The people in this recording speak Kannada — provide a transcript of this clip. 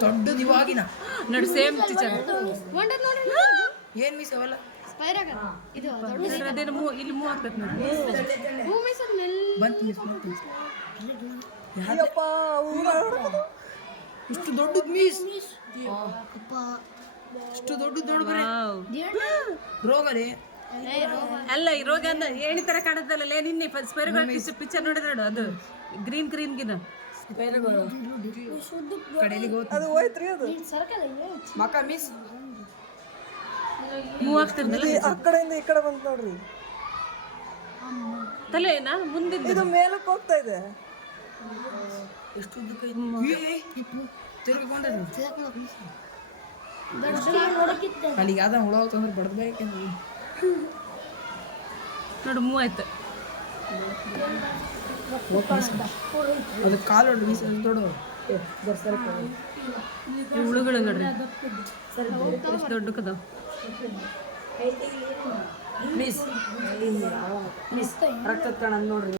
ದೊಡ್ಡದು ಇವಾಗಿನ ನೋಡಿ ಸೇಮ್ ಟೀಚರ್ ಏನ್ ಮಿಸ್ ಅವೆಲ್ಲ ಅದೇನು ಇಲ್ಲಿ ಮೂವ್ ಆಗ್ತದೆ ನೋಡಿ ಬಂತು ಮಿಸ್ ಇಷ್ಟು ದೊಡ್ಡದು ಮಿಸ್ ಇಷ್ಟು ದೊಡ್ಡದು ರೋಗ ರೀ ಅಲ್ಲ ಈ ರೋಗ ಏಣಿ ತರ ಕಾಣುತ್ತಲ್ಲ ನಿನ್ನೆ ಸ್ಪೈರಲ್ ಪಿಕ್ಚರ್ ನೋಡಿದ್ರೆ ಅದು ಗ್ರೀನ್ ಗಿನ ಕಡೆಯಲ್ಲಿ ಅದು ಹೋಯ್ತ್ರಿ ಅದು ಮಕ್ಕ ಮಿಸ್ ಮೂವ್ ಆಗ್ತಿರ್ಲಿಲ್ಲ ಆ ಕಡೆಯಿಂದ ಈ ಕಡೆ ಬಂತು ನೋಡ್ರಿ ತಲೆನಾ ಮುಂದಿನ ಇದು ಮೇಲಕ್ಕೆ ಹೋಗ್ತಾ ಇದೆ ಎಷ್ಟು ಉದ್ದಕ್ಕೆ ತಿರ್ಕೊಂಡ್ರಿ ಅಲ್ಲಿಗೆ ಯಾವ್ದ ಹುಳ ಹೋಗ್ತಂದ್ರೆ ಬಡ್ಬೇಕಂದ್ರೆ ನೋಡು ಮೂವ್ ಆಯ್ತು ಅದು ಕಾಲು ಹೊಡ್ದು ಮಿಸ್ ದೊಡ್ಡ ಹುಳುಗಳು ನೋಡ್ರಿ ಎಷ್ಟು ದೊಡ್ಡಕ್ಕದಾವ ಮಿಸ್ ರಕ್ತದ ಕಣ ನೋಡ್ರಿ